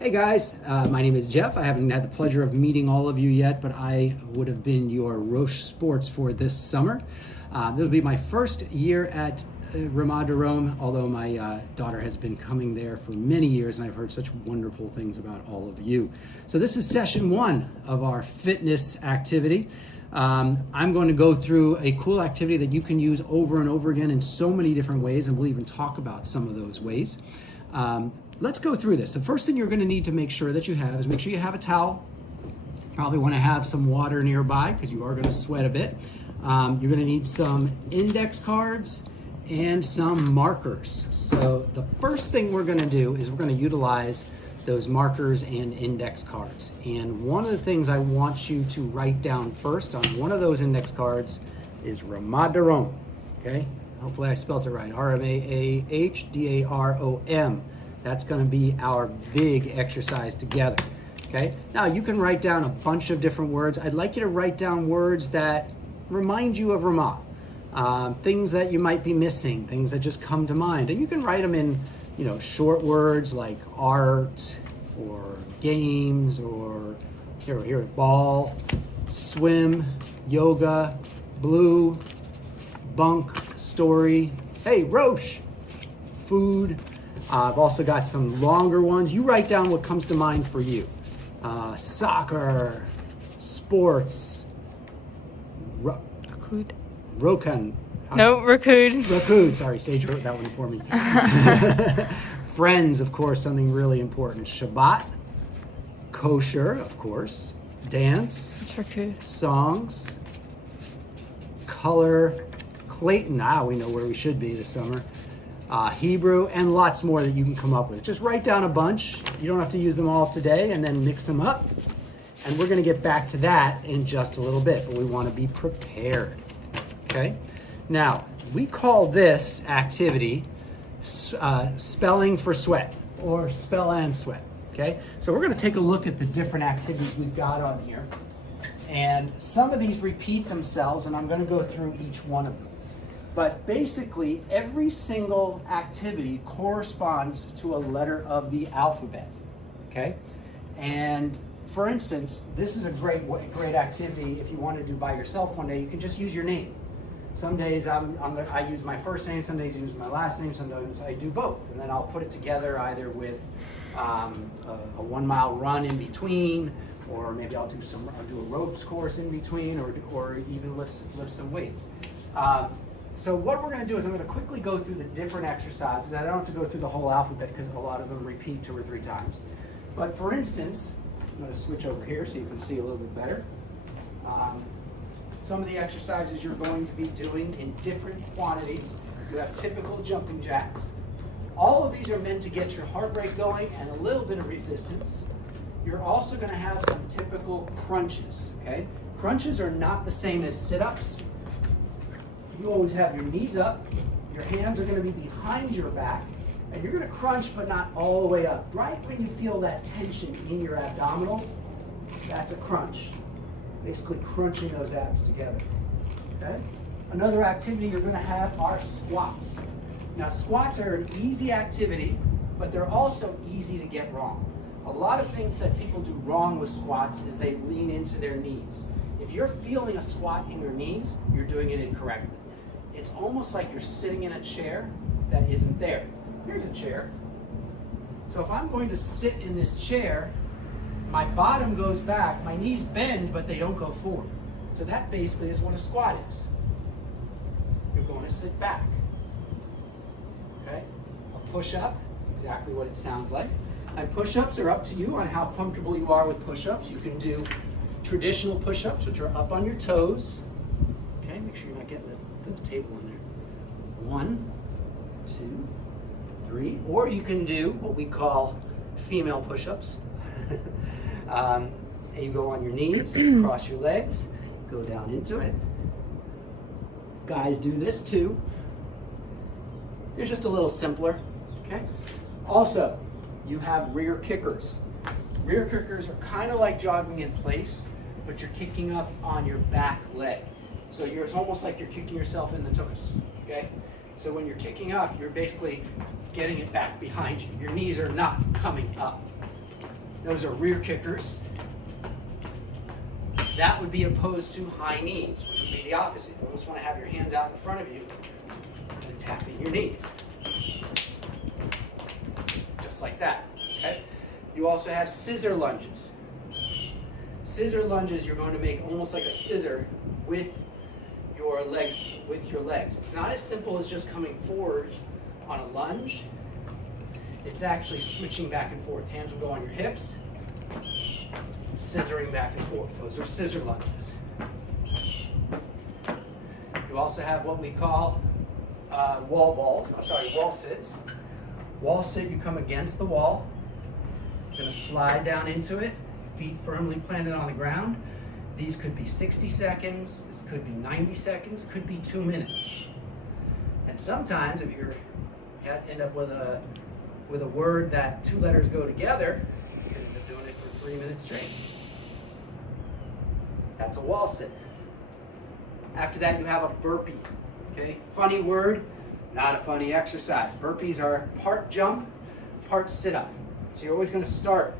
Hey guys, my name is Jeff. I haven't had the pleasure of meeting all of you yet, but I would have been your Roche Sports for this summer. This will be my first year at Ramad Rome, although my daughter has been coming there for many years and I've heard such wonderful things about all of you. So this is session one of our fitness activity. I'm going to go through a cool activity that you can use over and over again in so many different ways, and we'll even talk about some of those ways. Let's go through this. The first thing you're going to need to make sure that you have is make sure you have a towel. Probably want to have some water nearby because you are going to sweat a bit. You're going to need some index cards and some markers. So the first thing we're going to do is we're going to utilize those markers and index cards. And one of the things I want you to write down first on one of those index cards is Ramadarom. Okay? Hopefully I spelled it right. Ramahdarom. That's going to be our big exercise together. Okay? Now you can write down a bunch of different words. I'd like you to write down words that remind you of Ramah. Things that you might be missing, things that just come to mind. And you can write them in, short words like art or games or here, ball, swim, yoga, blue, bunk, story. Hey, Roche, food. I've also got some longer ones. You write down what comes to mind for you. Soccer, sports, Rakud. Rokan. No, Rakud. Rakud, sorry, Sage wrote that one for me. Friends, of course, something really important. Shabbat, kosher, of course, dance. It's Rakud. Songs, color, Clayton, we know where we should be this summer. Hebrew, and lots more that you can come up with. Just write down a bunch. You don't have to use them all today, and then mix them up. And we're going to get back to that in just a little bit, but we want to be prepared. Okay? Now, we call this activity spelling for sweat, or spell and sweat. Okay? So we're going to take a look at the different activities we've got on here. And some of these repeat themselves, and I'm going to go through each one of them. But basically, every single activity corresponds to a letter of the alphabet, okay? And for instance, this is a great activity if you want to do by yourself one day. You can just use your name. Some days I use my first name, some days I use my last name, sometimes I do both. And then I'll put it together either with a 1 mile run in between, or maybe I'll do a ropes course in between, or even lift some weights. So what we're going to do is I'm going to quickly go through the different exercises. I don't have to go through the whole alphabet because a lot of them repeat 2 or 3 times. But for instance, I'm going to switch over here so you can see a little bit better. Some of the exercises you're going to be doing in different quantities. You have typical jumping jacks. All of these are meant to get your heart rate going and a little bit of resistance. You're also going to have some typical crunches. Okay? Crunches are not the same as sit-ups. You always have your knees up, your hands are going to be behind your back, and you're going to crunch but not all the way up. Right when you feel that tension in your abdominals, that's a crunch. Basically crunching those abs together. Okay? Another activity you're going to have are squats. Now squats are an easy activity, but they're also easy to get wrong. A lot of things that people do wrong with squats is they lean into their knees. If you're feeling a squat in your knees, you're doing it incorrectly. It's almost like you're sitting in a chair that isn't there. Here's a chair. So if I'm going to sit in this chair, my bottom goes back, my knees bend, but they don't go forward. So that basically is what a squat is. You're going to sit back. Okay? A push-up, exactly what it sounds like. And push-ups are up to you on how comfortable you are with push-ups. You can do traditional push-ups, which are up on your toes. Okay, make sure you're not getting the table in there. 1, 2, 3. Or you can do what we call female push-ups. You go on your knees, cross your legs, go down into it. Guys do this too. It's just a little simpler. Okay. Also, you have rear kickers. Rear kickers are kind of like jogging in place, but you're kicking up on your back leg. So it's almost like you're kicking yourself in the toes, okay? So when you're kicking up, you're basically getting it back behind you. Your knees are not coming up, Those are rear kickers. That would be opposed to high knees, which would be the opposite. You almost want to have your hands out in front of you and tapping your knees. Just like that, okay? You also have scissor lunges. Scissor lunges, you're going to make almost like a scissor with your legs. It's not as simple as just coming forward on a lunge. It's actually switching back and forth. Hands will go on your hips, scissoring back and forth. Those are scissor lunges. You also have what we call wall sits. Wall sit, you come against the wall. You're going to slide down into it, feet firmly planted on the ground. These could be 60 seconds, this could be 90 seconds, could be 2 minutes. And sometimes if you end up with a word that 2 letters go together, you can end up doing it for 3 minutes straight. That's a wall sit. After that, you have a burpee. Okay, funny word, not a funny exercise. Burpees are part jump, part sit-up. So you're always going to start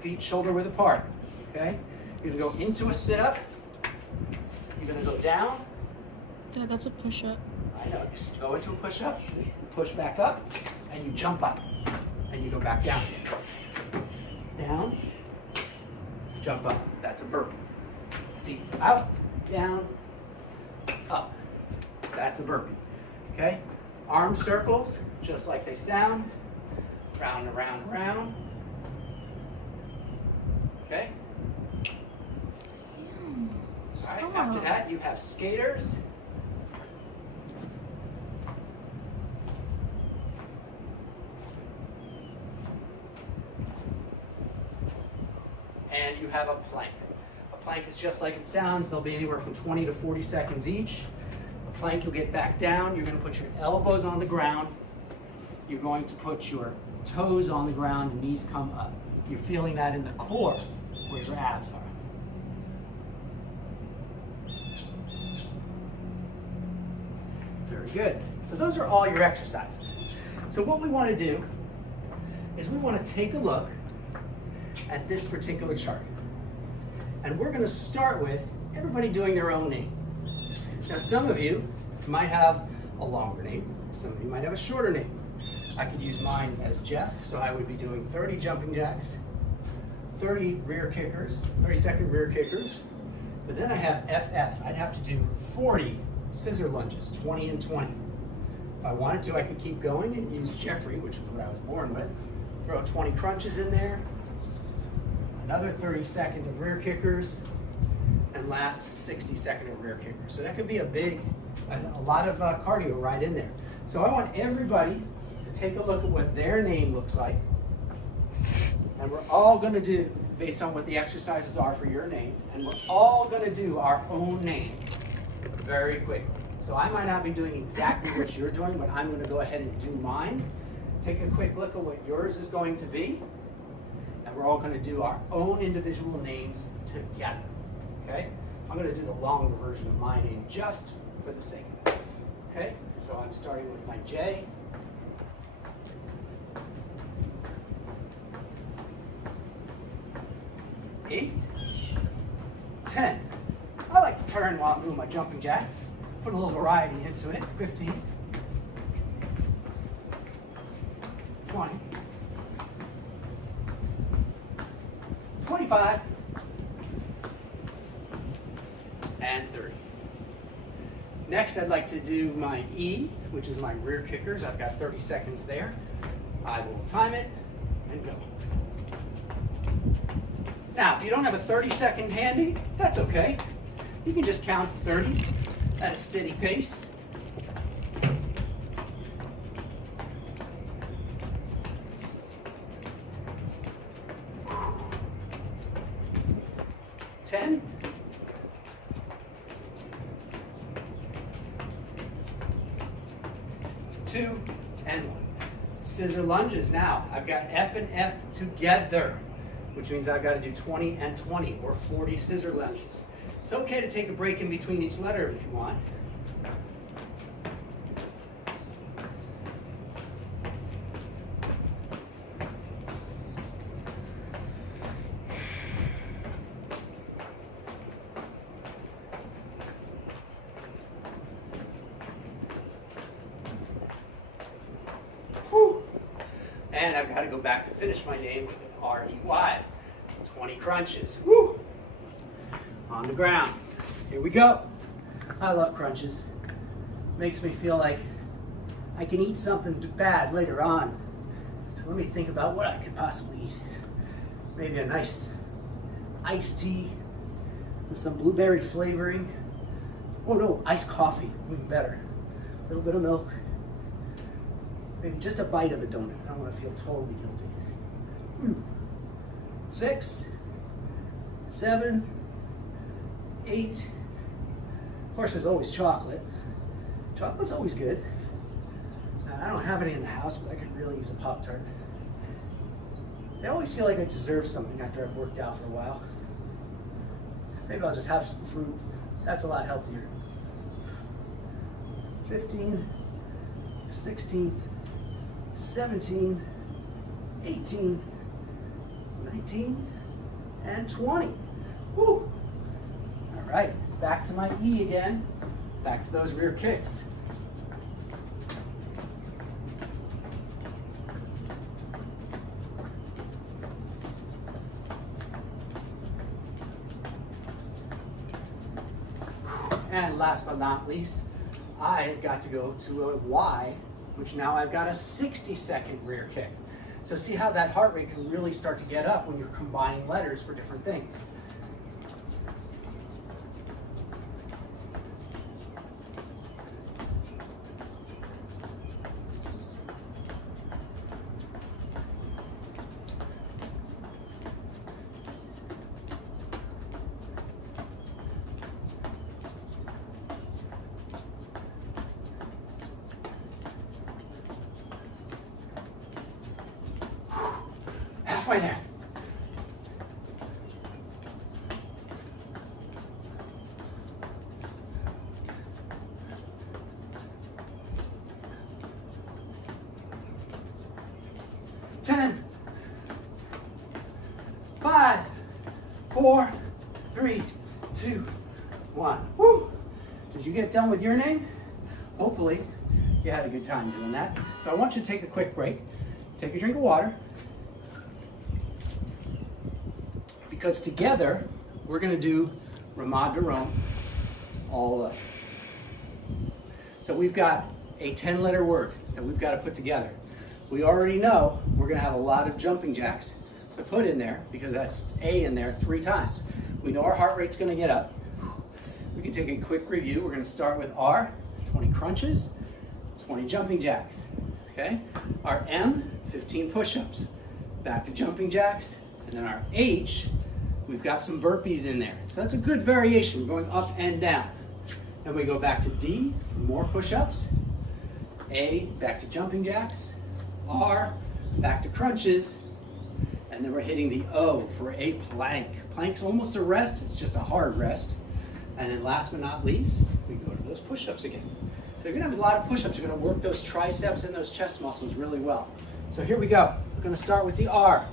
feet shoulder width apart. Okay, you're going to go into a sit-up. You're going to go down. Dad, that's a push-up. I know. You go into a push-up, push back up, and you jump up, and you go back down. Down, jump up. That's a burpee. Feet out, down, up. That's a burpee. Okay? Arm circles, just like they sound. Round and round and round. Okay? All right, after that you have skaters. And you have a plank. A plank is just like it sounds. They'll be anywhere from 20 to 40 seconds each. A plank, you'll get back down. You're going to put your elbows on the ground. You're going to put your toes on the ground and knees come up. You're feeling that in the core where your abs are. Very good. So those are all your exercises. So what we want to do is we want to take a look at this particular chart. And we're going to start with everybody doing their own name. Now some of you might have a longer name. Some of you might have a shorter name. I could use mine as Jeff, so I would be doing 30 jumping jacks, 30 rear kickers, 30-second rear kickers. But then I have FF. I'd have to do 40 scissor lunges, 20 and 20. If I wanted to, I could keep going and use Jeffrey, which is what I was born with. Throw 20 crunches in there, another 30-second of rear kickers, and last 60-second of rear kickers. So that could be a lot of cardio right in there. So I want everybody to take a look at what their name looks like. And we're all going to do, based on what the exercises are for your name, and we're all going to do our own name very quickly. So I might not be doing exactly what you're doing, but I'm going to go ahead and do mine. Take a quick look at what yours is going to be. And we're all going to do our own individual names together. Okay? I'm going to do the longer version of my name just for the sake of it. Okay? So I'm starting with my J. Eight, 10. I like to turn while I'm doing my jumping jacks. Put a little variety into it. 15, 20, 25, and 30. Next, I'd like to do my E, which is my rear kickers. I've got 30 seconds there. I will time it and go. Now, if you don't have a 30-second handy, that's okay. You can just count to 30 at a steady pace. Ten. 2 and 1. Scissor lunges. Now, I've got F and F together, which means I've got to do 20 and 20, or 40 scissor lunges. It's okay to take a break in between each letter if you want. got to go back to finish my name with an R-E-Y. 20 crunches. Woo! On the ground. Here we go. I love crunches. Makes me feel like I can eat something bad later on. So let me think about what I could possibly eat. Maybe a nice iced tea with some blueberry flavoring. Oh no, iced coffee, even better. A little bit of milk. Maybe just a bite of a donut. I don't want to feel totally guilty. 6, 7, 8. Of course, there's always chocolate. Chocolate's always good. Now, I don't have any in the house, but I could really use a Pop-Tart. I always feel like I deserve something after I've worked out for a while. Maybe I'll just have some fruit. That's a lot healthier. 15, 16, 17, 18, 19, and 20. Woo! All right, back to my E again. Back to those rear kicks. And last but not least, I have got to go to a Y, which now I've got a 60-second rear kick. So see how that heart rate can really start to get up when you're combining letters for different things. Halfway there. Ten, 5, 4, 3, 2, 1. Woo! Did you get done with your name? Hopefully you had a good time doing that. So I want you to take a quick break. Take a drink of water. Because together, we're going to do Ramad de Rome, all of us. So we've got a 10-letter word that we've got to put together. We already know we're going to have a lot of jumping jacks to put in there because that's A in there 3 times. We know our heart rate's going to get up. We can take a quick review. We're going to start with R, 20 crunches, 20 jumping jacks. Okay? Our M, 15 push-ups. Back to jumping jacks. And then our H, we've got some burpees in there. So that's a good variation. We're going up and down. Then we go back to D, more push-ups. A, back to jumping jacks. R, back to crunches. And then we're hitting the O for a plank. Plank's almost a rest, it's just a hard rest. And then last but not least, we go to those push-ups again. So you're gonna have a lot of push-ups. You're gonna work those triceps and those chest muscles really well. So here we go. We're gonna start with the R.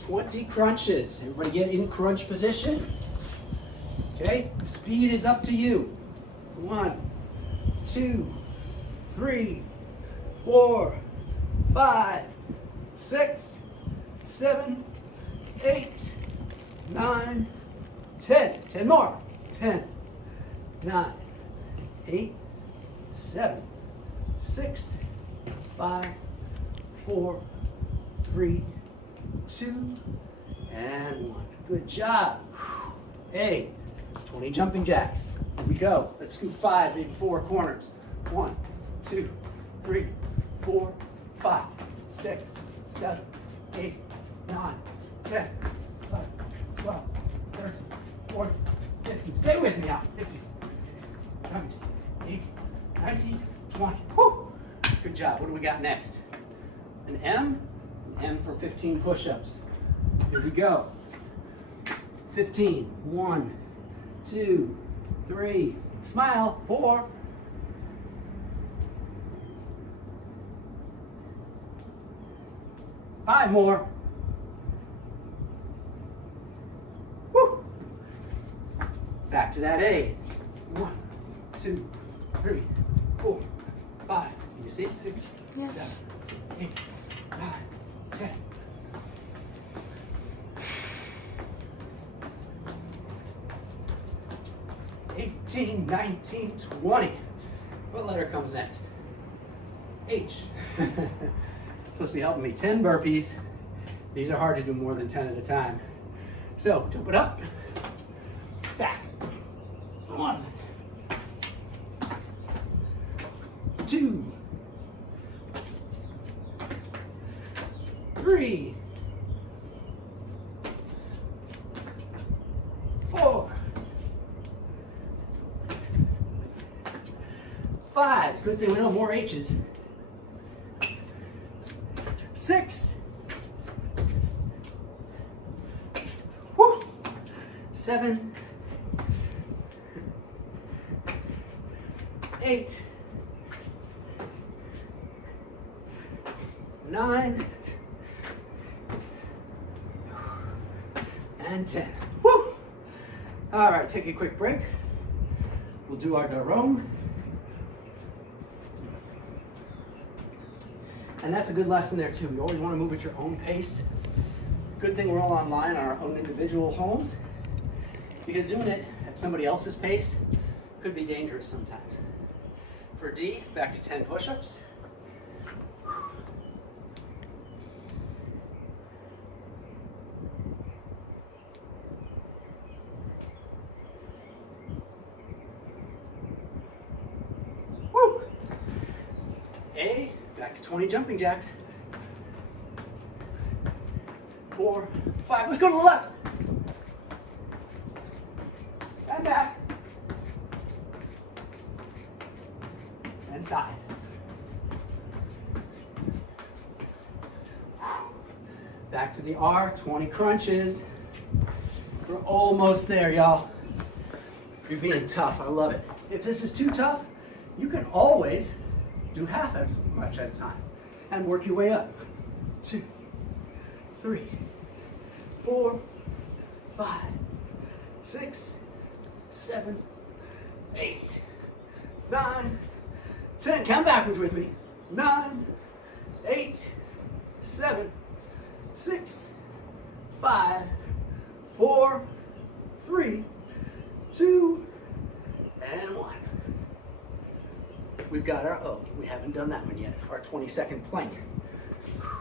20 crunches. Everybody get in crunch position. Okay, speed is up to you. 1, 2, 3, 4, 5, 6, 7, 8, 9, 10. 10 more. 10, 9, 8, 7, 6, 5, 4, 3, 2, and 1. Good job. A, 20 jumping jacks. Here we go. Let's do 5 in 4 corners. 1, 2, 3, 4, 5, 6, 7, 8, 9, 10, 11, 12, 13, 14, 15. Stay with me now. 15, 17, 18, 19, 20. Woo! Good job. What do we got next? An M? M for 15 push-ups. Here we go. 15. 1, 2, 3. Smile. 4. 5 more. Woo! Back to that A. 1, 2, 3, 4, 5. Can you see it? 6, Yes. 7, 8, 9, 10. 18, 19, 20. What letter comes next? H. Supposed to be helping me. 10 burpees. These are hard to do more than 10 at a time. So, jump it up, back. 1, 2, 3, 4, 5. Good thing we know more H's. 6. Woo. 7. 8. 9. And 10. Woo! All right, take a quick break. We'll do our Darom. And that's a good lesson there too. You always want to move at your own pace. Good thing we're all online on our own individual homes, because doing it at somebody else's pace could be dangerous sometimes. For D, back to 10 push-ups. Woo! A, back to 20 jumping jacks. 4, 5, let's go to the left. And back. And side. Back to the R, 20 crunches. We're almost there, y'all. You're being tough, I love it. If this is too tough, you can always do half as much at a time and work your way up. 2, 3, 4, 5, 6, 7, 8, 9, 10. Count backwards with me. 9, 8, 7, 6, 5, 4, 3, 2, and 1. We've got our, we haven't done that one yet, our 20-second plank.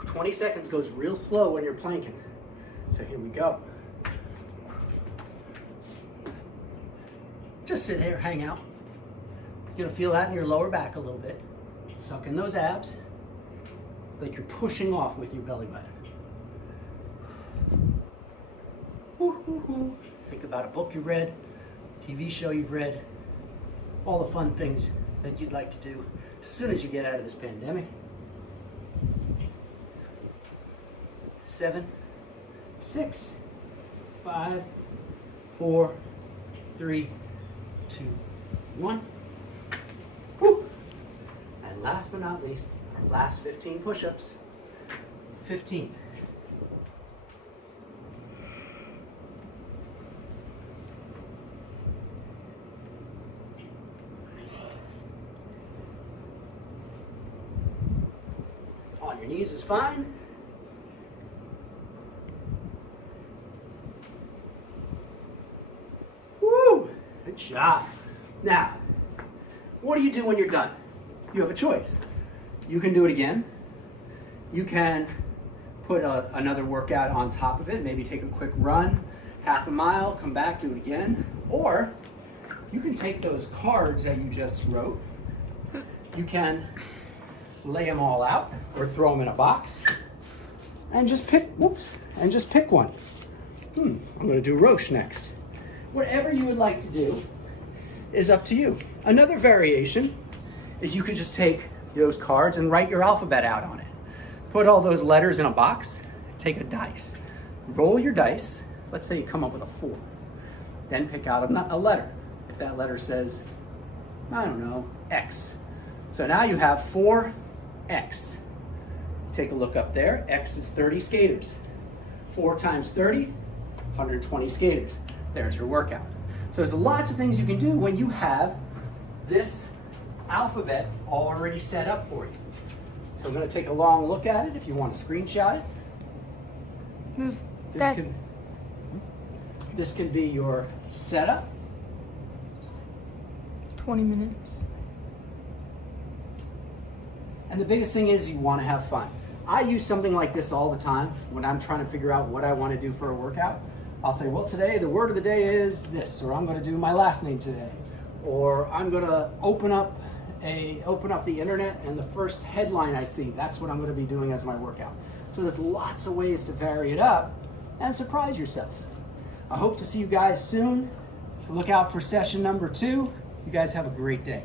20 seconds goes real slow when you're planking. So here we go. Just sit here, hang out. You're gonna feel that in your lower back a little bit. Suck in those abs, like you're pushing off with your belly button. Think about a book you read, TV show you've read, all the fun things that you'd like to do as soon as you get out of this pandemic. 7, 6, 5, 4, 3, 2, 1. Woo. And last but not least, our last 15 push-ups. 15. On your knees is fine. Woo! Good job. Now, what do you do when you're done? You have a choice. You can do it again. You can put another workout on top of it, maybe take a quick run, half a mile, come back, do it again. Or you can take those cards that you just wrote, you can lay them all out or throw them in a box and just pick, just pick one. I'm gonna do Roche next. Whatever you would like to do is up to you. Another variation is you could just take those cards and write your alphabet out on it. Put all those letters in a box, take a dice. Roll your dice, let's say you come up with a 4. Then pick out a letter. If that letter says, I don't know, X. So now you have 4X. Take a look up there, X is 30 skaters. 4 times 30, 120 skaters. There's your workout. So there's lots of things you can do when you have this alphabet already set up for you. So I'm going to take a long look at it if you want to screenshot it. This, This that, can be your setup. 20 minutes. And the biggest thing is you want to have fun. I use something like this all the time when I'm trying to figure out what I want to do for a workout. I'll say, well, today the word of the day is this, or I'm going to do my last name today, or I'm going to open up the internet and the first headline I see, that's what I'm going to be doing as my workout. So there's lots of ways to vary it up and surprise yourself. I hope to see you guys soon. So look out for session number 2. You guys have a great day.